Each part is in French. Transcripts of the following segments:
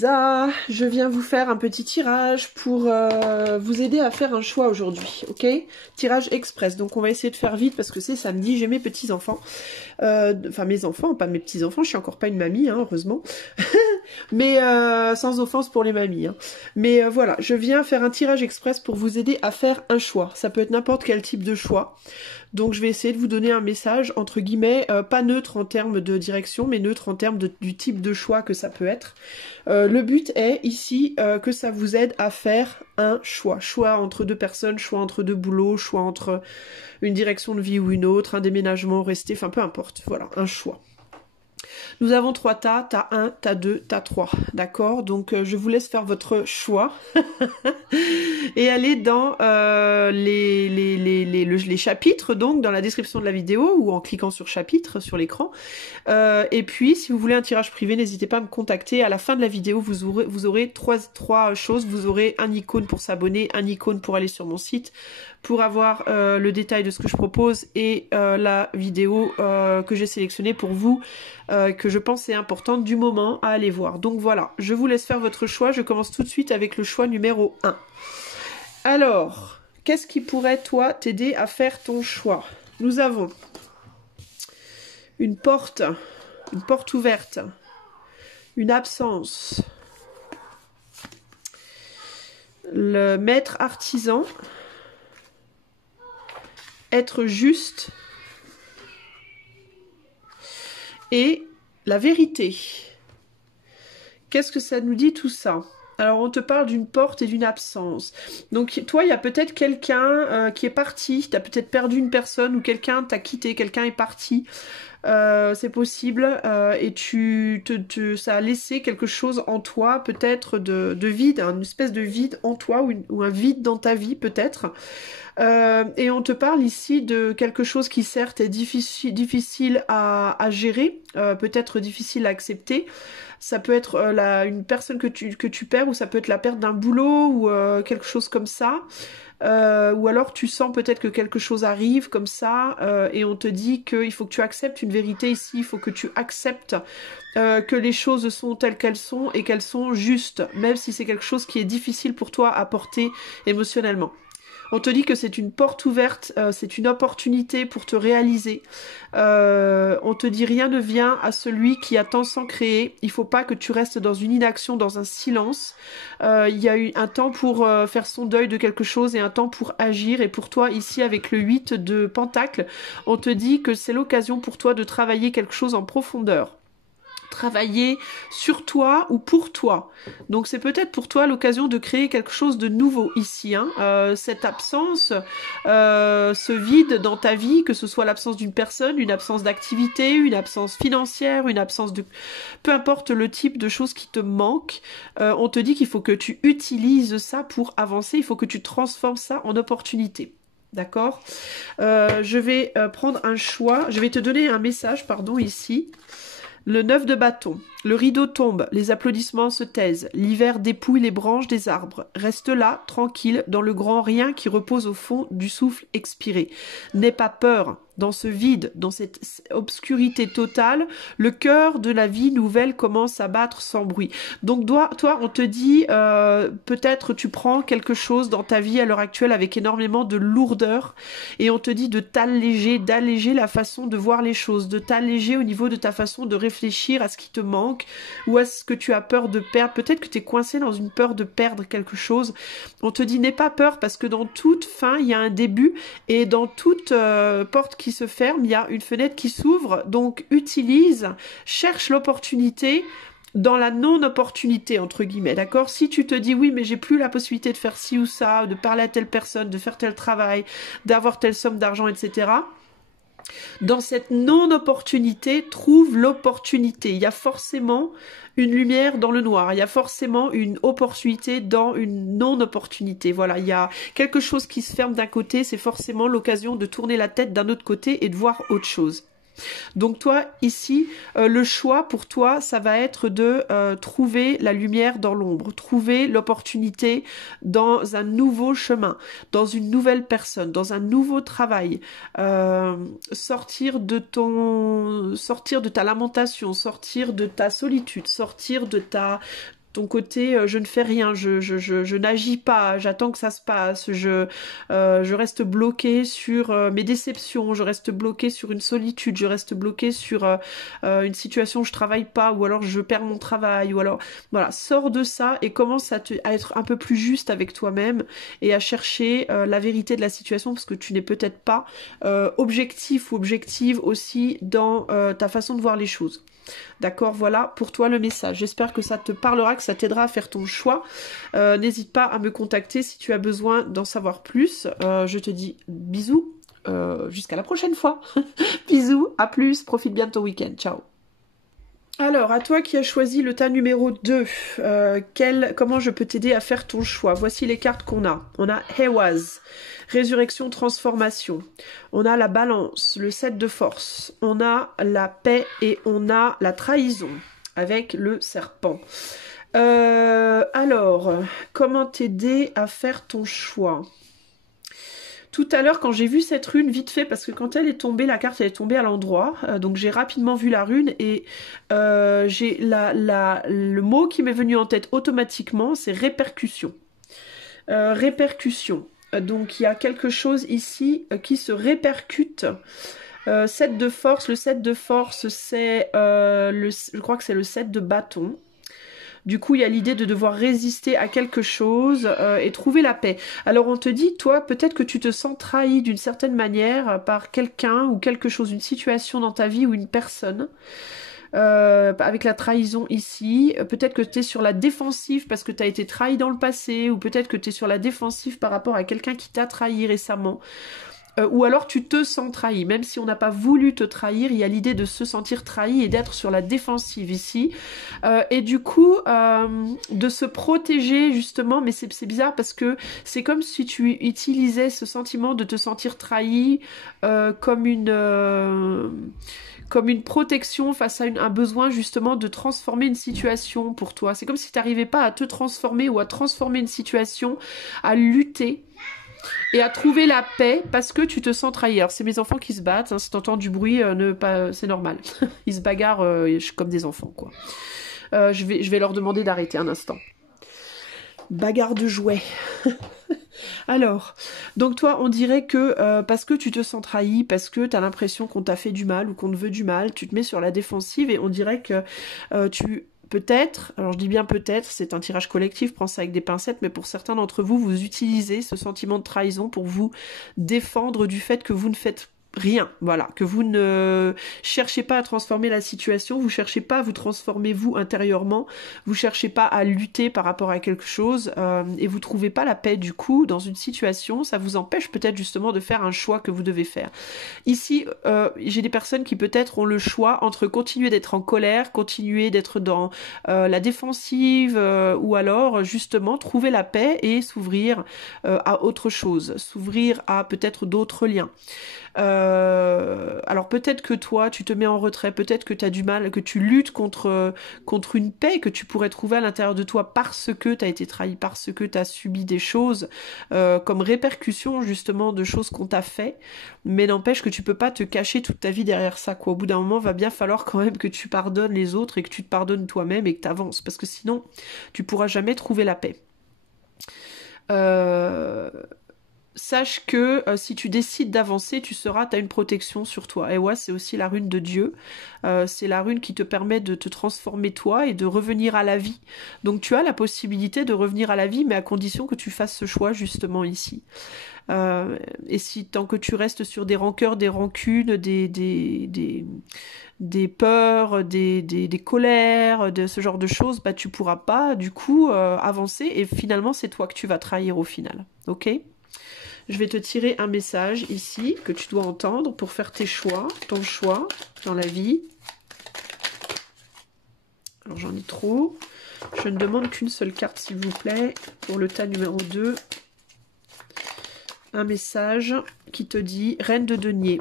Lisa, je viens vous faire un petit tirage pour vous aider à faire un choix aujourd'hui, ok? Tirage express, donc on va essayer de faire vite parce que c'est samedi, j'ai mes petits-enfants, enfin mes enfants, pas mes petits-enfants, je suis encore pas une mamie, hein, heureusement, mais sans offense pour les mamies, hein. Mais voilà, je viens faire un tirage express pour vous aider à faire un choix, ça peut être n'importe quel type de choix. Donc je vais essayer de vous donner un message, entre guillemets, pas neutre en termes de direction, mais neutre en termes du type de choix que ça peut être. Le but est ici que ça vous aide à faire un choix. Choix entre deux personnes, choix entre deux boulots, choix entre une direction de vie ou une autre, un déménagement, rester, enfin peu importe. Voilà, un choix. Nous avons 3 tas, tas 1, tas 2, tas 3, d'accord? Donc je vous laisse faire votre choix et aller dans les chapitres, donc dans la description de la vidéo ou en cliquant sur chapitre sur l'écran. Et puis si vous voulez un tirage privé, n'hésitez pas à me contacter. À la fin de la vidéo, vous aurez trois choses. Vous aurez un icône pour s'abonner, un icône pour aller sur mon site, pour avoir le détail de ce que je propose et la vidéo que j'ai sélectionnée pour vous, que je pense est importante du moment à aller voir. Donc voilà, je vous laisse faire votre choix. Je commence tout de suite avec le choix numéro 1. Alors, qu'est-ce qui pourrait, toi, t'aider à faire ton choix? Nous avons une porte ouverte, une absence, le maître artisan, être juste et la vérité. Qu'est-ce que ça nous dit tout ça? Alors on te parle d'une porte et d'une absence. Donc toi, il y a peut-être quelqu'un qui est parti, tu as peut-être perdu une personne ou quelqu'un t'a quitté, quelqu'un est parti. C'est possible et ça a laissé quelque chose en toi, peut-être de vide, une espèce de vide en toi ou un vide dans ta vie peut-être. Et on te parle ici de quelque chose qui certes est difficile à gérer, peut-être difficile à accepter. Ça peut être une personne que tu perds, ou ça peut être la perte d'un boulot ou quelque chose comme ça. Ou alors tu sens peut-être que quelque chose arrive comme ça et on te dit qu'il faut que tu acceptes une vérité ici, il faut que tu acceptes que les choses sont telles qu'elles sont et qu'elles sont justes, même si c'est quelque chose qui est difficile pour toi à porter émotionnellement. On te dit que c'est une porte ouverte, c'est une opportunité pour te réaliser. On te dit rien ne vient à celui qui a tant sans créer. Il faut pas que tu restes dans une inaction, dans un silence. Il y a eu un temps pour faire son deuil de quelque chose et un temps pour agir. Et pour toi, ici, avec le 8 de Pentacle, on te dit que c'est l'occasion pour toi de travailler quelque chose en profondeur. Travailler sur toi ou pour toi. Donc c'est peut-être pour toi l'occasion de créer quelque chose de nouveau ici, hein. Cette absence, ce vide dans ta vie, que ce soit l'absence d'une personne, une absence d'activité, une absence financière, une absence de... peu importe le type de choses qui te manquent, on te dit qu'il faut que tu utilises ça pour avancer, il faut que tu transformes ça en opportunité. D'accord? Je vais prendre un choix, je vais te donner un message, pardon, ici. Le 9 de bâton. Le rideau tombe, les applaudissements se taisent, l'hiver dépouille les branches des arbres. Reste là, tranquille, dans le grand rien qui repose au fond du souffle expiré. N'aie pas peur. Dans ce vide, dans cette obscurité totale, le cœur de la vie nouvelle commence à battre sans bruit. Donc toi, on te dit, peut-être tu prends quelque chose dans ta vie à l'heure actuelle avec énormément de lourdeur, et on te dit de t'alléger, d'alléger la façon de voir les choses, de t'alléger au niveau de ta façon de réfléchir à ce qui te manque, ou à ce que tu as peur de perdre. Peut-être que tu es coincé dans une peur de perdre quelque chose. On te dit, n'aie pas peur, parce que dans toute fin, il y a un début, et dans toute porte qui se ferme, il y a une fenêtre qui s'ouvre. Donc cherche l'opportunité dans la non-opportunité, entre guillemets, d'accord? Si tu te dis, oui, mais j'ai plus la possibilité de faire ci ou ça, de parler à telle personne, de faire tel travail, d'avoir telle somme d'argent, etc., dans cette non-opportunité, trouve l'opportunité. Il y a forcément une lumière dans le noir. Il y a forcément une opportunité dans une non-opportunité. Voilà, il y a quelque chose qui se ferme d'un côté, c'est forcément l'occasion de tourner la tête d'un autre côté et de voir autre chose. Donc toi, ici, le choix pour toi, ça va être de trouver la lumière dans l'ombre, trouver l'opportunité dans un nouveau chemin, dans une nouvelle personne, dans un nouveau travail, sortir de ta lamentation, sortir de ta solitude, sortir de ton côté je ne fais rien, je n'agis pas, j'attends que ça se passe, je reste bloqué sur mes déceptions, je reste bloqué sur une solitude, je reste bloqué sur une situation où je travaille pas, ou alors je perds mon travail, ou alors voilà, sors de ça et commence à être un peu plus juste avec toi-même et à chercher la vérité de la situation, parce que tu n'es peut-être pas objectif ou objective aussi dans ta façon de voir les choses. D'accord, voilà pour toi le message. J'espère que ça te parlera, que ça t'aidera à faire ton choix. N'hésite pas à me contacter si tu as besoin d'en savoir plus. Je te dis bisous, jusqu'à la prochaine fois. Bisous, à plus, profite bien de ton week-end. Ciao. Alors, à toi qui as choisi le tas numéro 2, comment je peux t'aider à faire ton choix? Voici les cartes qu'on a. On a Hewaz, résurrection, transformation. On a la balance, le 7 de force. On a la paix et on a la trahison avec le serpent. Alors, comment t'aider à faire ton choix? Tout à l'heure, quand j'ai vu cette rune, vite fait, parce que quand elle est tombée, la carte elle est tombée à l'endroit, donc j'ai rapidement vu la rune et j'ai le mot qui m'est venu en tête automatiquement, c'est répercussion. Répercussion. Donc il y a quelque chose ici qui se répercute. 7 de force, le 7 de force, c'est, je crois que c'est le 7 de bâton. Du coup, il y a l'idée de devoir résister à quelque chose et trouver la paix. Alors, on te dit, toi, peut-être que tu te sens trahi d'une certaine manière par quelqu'un ou quelque chose, une situation dans ta vie ou une personne. Avec la trahison ici, peut-être que tu es sur la défensive parce que tu as été trahi dans le passé, ou peut-être que tu es sur la défensive par rapport à quelqu'un qui t'a trahi récemment. Ou alors tu te sens trahi, même si on n'a pas voulu te trahir, il y a l'idée de se sentir trahi et d'être sur la défensive ici. Et du coup, de se protéger justement, mais c'est bizarre parce que c'est comme si tu utilisais ce sentiment de te sentir trahi comme une protection face à un besoin justement de transformer une situation pour toi. C'est comme si tu n'arrivais pas à te transformer ou à transformer une situation, à lutter et à trouver la paix parce que tu te sens trahi. Alors c'est mes enfants qui se battent, hein, si t'entends du bruit, c'est normal. Ils se bagarrent comme des enfants, quoi. Je vais leur demander d'arrêter un instant. Bagarre de jouets. Alors, donc toi, on dirait que parce que tu te sens trahi, parce que tu as l'impression qu'on t'a fait du mal ou qu'on te veut du mal, tu te mets sur la défensive et on dirait que peut-être, alors je dis bien peut-être, c'est un tirage collectif, prends ça avec des pincettes, mais pour certains d'entre vous, vous utilisez ce sentiment de trahison pour vous défendre du fait que vous ne faites rien, voilà, que vous ne cherchez pas à transformer la situation, vous cherchez pas à vous transformer vous intérieurement, vous cherchez pas à lutter par rapport à quelque chose et vous trouvez pas la paix du coup dans une situation, ça vous empêche peut-être justement de faire un choix que vous devez faire. Ici, j'ai des personnes qui peut-être ont le choix entre continuer d'être en colère, continuer d'être dans la défensive ou alors justement trouver la paix et s'ouvrir à autre chose, s'ouvrir à peut-être d'autres liens. Alors peut-être que toi tu te mets en retrait, peut-être que tu as du mal, que tu luttes contre une paix que tu pourrais trouver à l'intérieur de toi parce que tu as été trahi, parce que tu as subi des choses comme répercussion justement de choses qu'on t'a fait, mais n'empêche que tu peux pas te cacher toute ta vie derrière ça, quoi. Au bout d'un moment va bien falloir quand même que tu pardonnes les autres et que tu te pardonnes toi-même et que tu avances, parce que sinon tu pourras jamais trouver la paix. Sache que si tu décides d'avancer, tu as une protection sur toi. Et ouais, c'est aussi la rune de Dieu. C'est la rune qui te permet de te transformer toi et de revenir à la vie. Donc tu as la possibilité de revenir à la vie, mais à condition que tu fasses ce choix justement ici. Et si tant que tu restes sur des rancœurs, des rancunes, des peurs, des colères, de ce genre de choses, bah tu pourras pas du coup avancer et finalement c'est toi que tu vas trahir au final. Ok ? Je vais te tirer un message ici que tu dois entendre pour faire tes choix, ton choix dans la vie. Alors j'en ai trop. Je ne demande qu'une seule carte s'il vous plaît pour le tas numéro 2. Un message qui te dit « Reine de denier,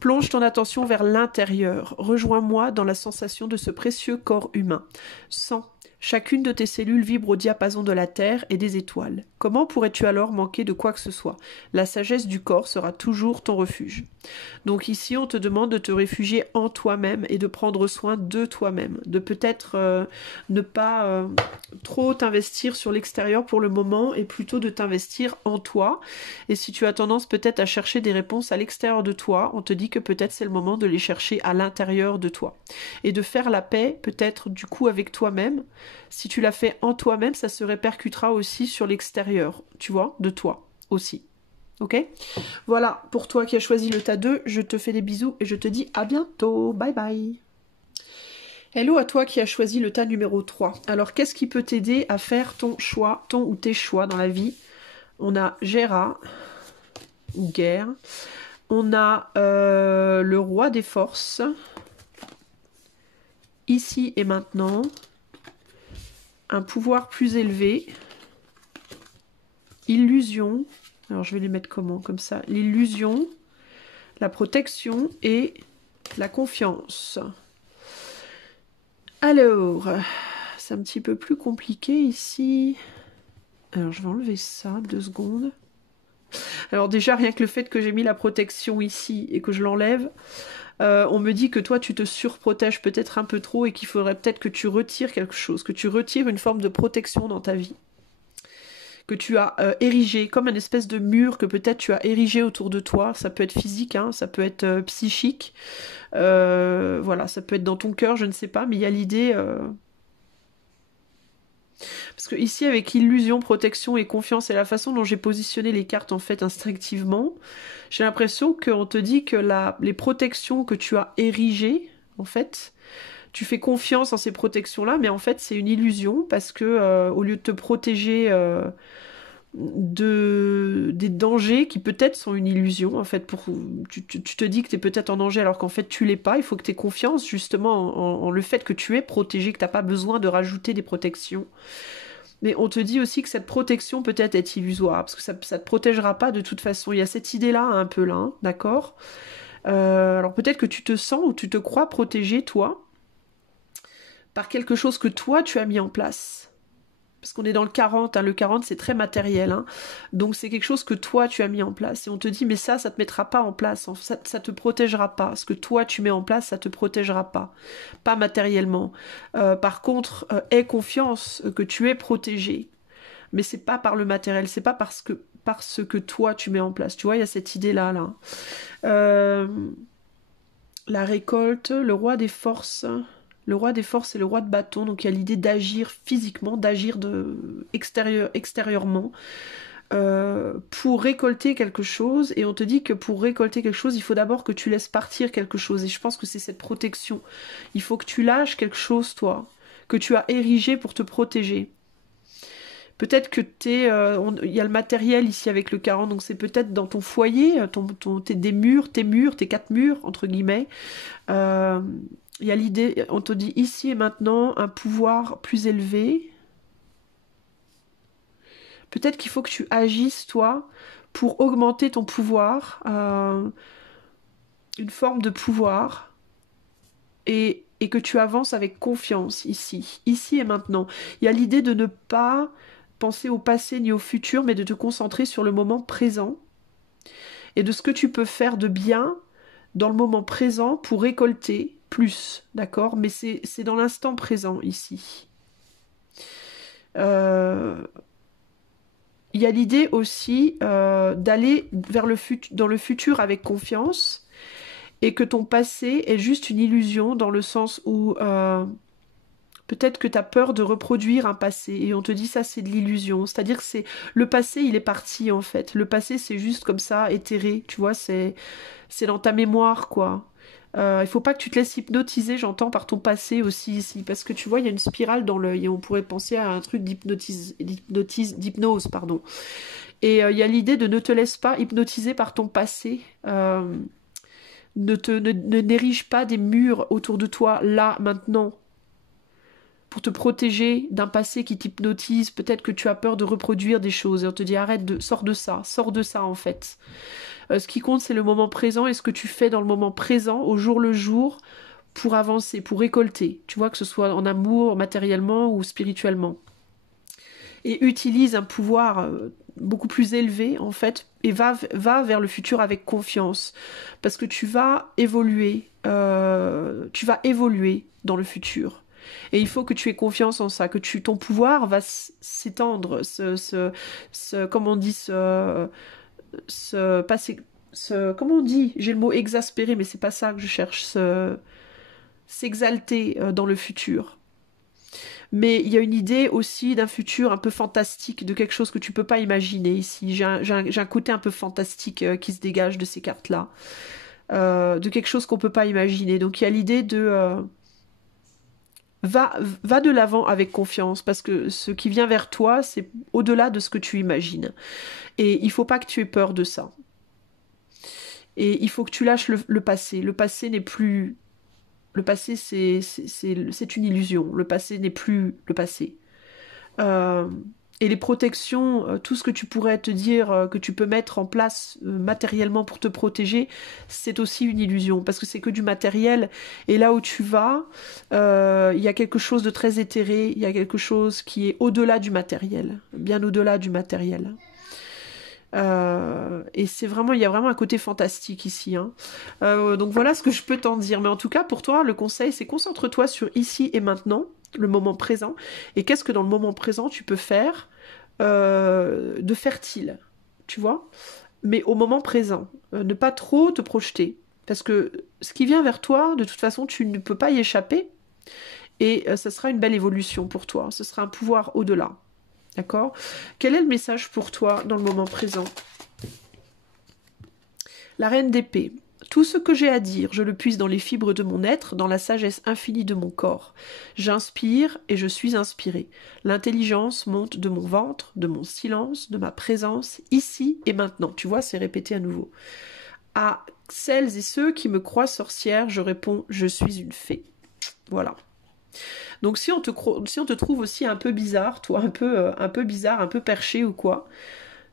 plonge ton attention vers l'intérieur. Rejoins-moi dans la sensation de ce précieux corps humain. Sens Chacune de tes cellules vibre au diapason de la Terre et des étoiles. Comment pourrais-tu alors manquer de quoi que ce soit? La sagesse du corps sera toujours ton refuge. Donc ici, on te demande de te réfugier en toi-même et de prendre soin de toi-même. De peut-être ne pas trop t'investir sur l'extérieur pour le moment et plutôt de t'investir en toi. Et si tu as tendance peut-être à chercher des réponses à l'extérieur de toi, on te dit que peut-être c'est le moment de les chercher à l'intérieur de toi. Et de faire la paix peut-être du coup avec toi-même. Si tu l'as fait en toi-même, ça se répercutera aussi sur l'extérieur, tu vois, de toi aussi. Ok? Voilà, pour toi qui as choisi le tas 2, je te fais des bisous et je te dis à bientôt. Bye bye. Hello à toi qui as choisi le tas numéro 3. Alors, qu'est-ce qui peut t'aider à faire ton choix, ton ou tes choix dans la vie? On a Gera, ou guerre. On a le roi des forces. Ici et maintenant. Un pouvoir plus élevé, illusion, alors je vais les mettre comment, comme ça, l'illusion, la protection et la confiance. Alors, c'est un petit peu plus compliqué ici. Alors je vais enlever ça, 2 secondes. Alors déjà, rien que le fait que j'ai mis la protection ici et que je l'enlève, on me dit que toi tu te surprotèges peut-être un peu trop et qu'il faudrait peut-être que tu retires quelque chose, que tu retires une forme de protection dans ta vie. Que tu as érigé, comme une espèce de mur que peut-être tu as érigé autour de toi. Ça peut être physique, hein, ça peut être psychique. Voilà, ça peut être dans ton cœur, je ne sais pas, mais il y a l'idée... Parce que ici, avec illusion, protection et confiance, et la façon dont j'ai positionné les cartes en fait instinctivement, j'ai l'impression qu'on te dit que les protections que tu as érigées, en fait, tu fais confiance en ces protections-là, mais en fait c'est une illusion parce que au lieu de te protéger des dangers qui peut-être sont une illusion, en fait, tu te dis que tu es peut-être en danger alors qu'en fait tu l'es pas, il faut que tu aies confiance justement en le fait que tu es protégé, que tu n'as pas besoin de rajouter des protections. Mais on te dit aussi que cette protection peut-être est illusoire, parce que ça ne te protégera pas de toute façon. Il y a cette idée-là un peu là, hein, d'accord? Alors peut-être que tu te sens ou tu te crois protégé, toi, par quelque chose que toi tu as mis en place. Parce qu'on est dans le 40, hein, le 40 c'est très matériel, hein. Donc c'est quelque chose que toi tu as mis en place. Et on te dit mais ça te mettra pas en place, ça te protégera pas. Ce que toi tu mets en place, ça te protégera pas matériellement. Par contre, aie confiance que tu es protégé. Mais c'est pas par le matériel, c'est pas parce que toi tu mets en place. Tu vois, il y a cette idée-là, là. La récolte, le roi des forces... Le roi des forces et le roi de bâton, donc il y a l'idée d'agir physiquement, d'agir extérieurement pour récolter quelque chose. Et on te dit que pour récolter quelque chose, il faut d'abord que tu laisses partir quelque chose. Et je pense que c'est cette protection. Il faut que tu lâches quelque chose, toi, que tu as érigé pour te protéger. Peut-être que il y a le matériel ici avec le 40, donc c'est peut-être dans ton foyer, tes murs, tes 4 murs, entre guillemets. Il y a l'idée, on te dit ici et maintenant, un pouvoir plus élevé. Peut-être qu'il faut que tu agisses, toi, pour augmenter ton pouvoir, une forme de pouvoir, et que tu avances avec confiance ici et maintenant. Il y a l'idée de ne pas penser au passé ni au futur, mais de te concentrer sur le moment présent, et de ce que tu peux faire de bien dans le moment présent pour récolter plus, d'accord? Mais c'est dans l'instant présent ici. Il y a l'idée aussi d'aller dans le futur avec confiance et que ton passé est juste une illusion dans le sens où peut-être que tu as peur de reproduire un passé et on te dit ça c'est de l'illusion. C'est-à-dire que le passé il est parti en fait. Le passé c'est juste comme ça éthéré, tu vois, c'est dans ta mémoire quoi. Il faut pas que tu te laisses hypnotiser, j'entends, par ton passé aussi ici, parce que tu vois, il y a une spirale dans l'œil et on pourrait penser à un truc d'hypnose, pardon. Et il y a l'idée de ne te laisse pas hypnotiser par ton passé. N'érige pas des murs autour de toi, là, maintenant, pour te protéger d'un passé qui t'hypnotise. Peut-être que tu as peur de reproduire des choses et on te dit sors de ça en fait. Ce qui compte c'est le moment présent et ce que tu fais dans le moment présent, au jour le jour, pour avancer, pour récolter, tu vois, que ce soit en amour, matériellement ou spirituellement. Et utilise un pouvoir beaucoup plus élevé, en fait, et va vers le futur avec confiance. Parce que tu vas évoluer dans le futur. Et il faut que tu aies confiance en ça, que ton pouvoir va s'étendre, comment on dit, passer, comment on dit, j'ai le mot exaspérer, mais c'est pas ça que je cherche, s'exalter dans le futur. Mais il y a une idée aussi d'un futur un peu fantastique, de quelque chose que tu peux pas imaginer ici. J'ai un côté un peu fantastique qui se dégage de ces cartes-là. De quelque chose qu'on peut pas imaginer. Donc il y a l'idée de... va de l'avant avec confiance, parce que ce qui vient vers toi, c'est au-delà de ce que tu imagines. Et il faut pas que tu aies peur de ça. Et il faut que tu lâches le passé. Le passé n'est plus... Le passé, c'est une illusion. Le passé n'est plus le passé. Et les protections, tout ce que tu pourrais te dire que tu peux mettre en place matériellement pour te protéger, c'est aussi une illusion, parce que c'est que du matériel. Et là où tu vas, il y a quelque chose de très éthéré, il y a quelque chose qui est au-delà du matériel, bien au-delà du matériel. Et c'est vraiment, il y a vraiment un côté fantastique ici, hein. Donc voilà ce que je peux t'en dire. Mais en tout cas, pour toi, le conseil, c'est concentre-toi sur ici et maintenant, le moment présent. Et qu'est-ce que dans le moment présent, tu peux faire de fertile, tu vois? Mais au moment présent, ne pas trop te projeter. Parce que ce qui vient vers toi, de toute façon, tu ne peux pas y échapper. Et ça sera une belle évolution pour toi. Ce sera un pouvoir au-delà. D'accord? Quel est le message pour toi dans le moment présent? La reine d'épée. Tout ce que j'ai à dire, je le puise dans les fibres de mon être, dans la sagesse infinie de mon corps. J'inspire et je suis inspirée. L'intelligence monte de mon ventre, de mon silence, de ma présence, ici et maintenant. Tu vois, c'est répété à nouveau. À celles et ceux qui me croient sorcière, je réponds, je suis une fée. Voilà. Donc si on te trouve aussi un peu bizarre, toi, un peu bizarre, un peu perché ou quoi,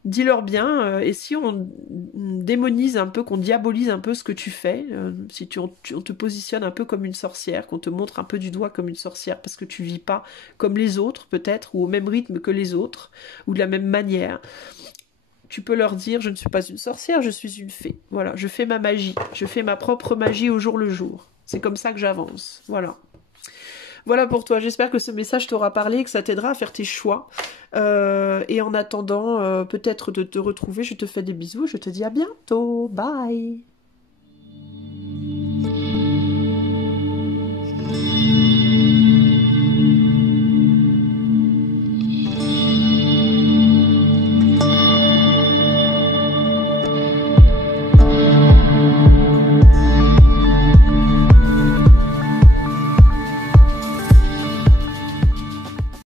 dis-leur bien, et si on démonise un peu, qu'on diabolise un peu ce que tu fais, si on te positionne un peu comme une sorcière, qu'on te montre un peu du doigt comme une sorcière parce que tu vis pas comme les autres peut-être, ou au même rythme que les autres, ou de la même manière, tu peux leur dire, je ne suis pas une sorcière, je suis une fée. Voilà, je fais ma magie, je fais ma propre magie au jour le jour. C'est comme ça que j'avance, voilà. Voilà pour toi, j'espère que ce message t'aura parlé, que ça t'aidera à faire tes choix. Et en attendant, peut-être de te retrouver, je te fais des bisous, je te dis à bientôt, bye.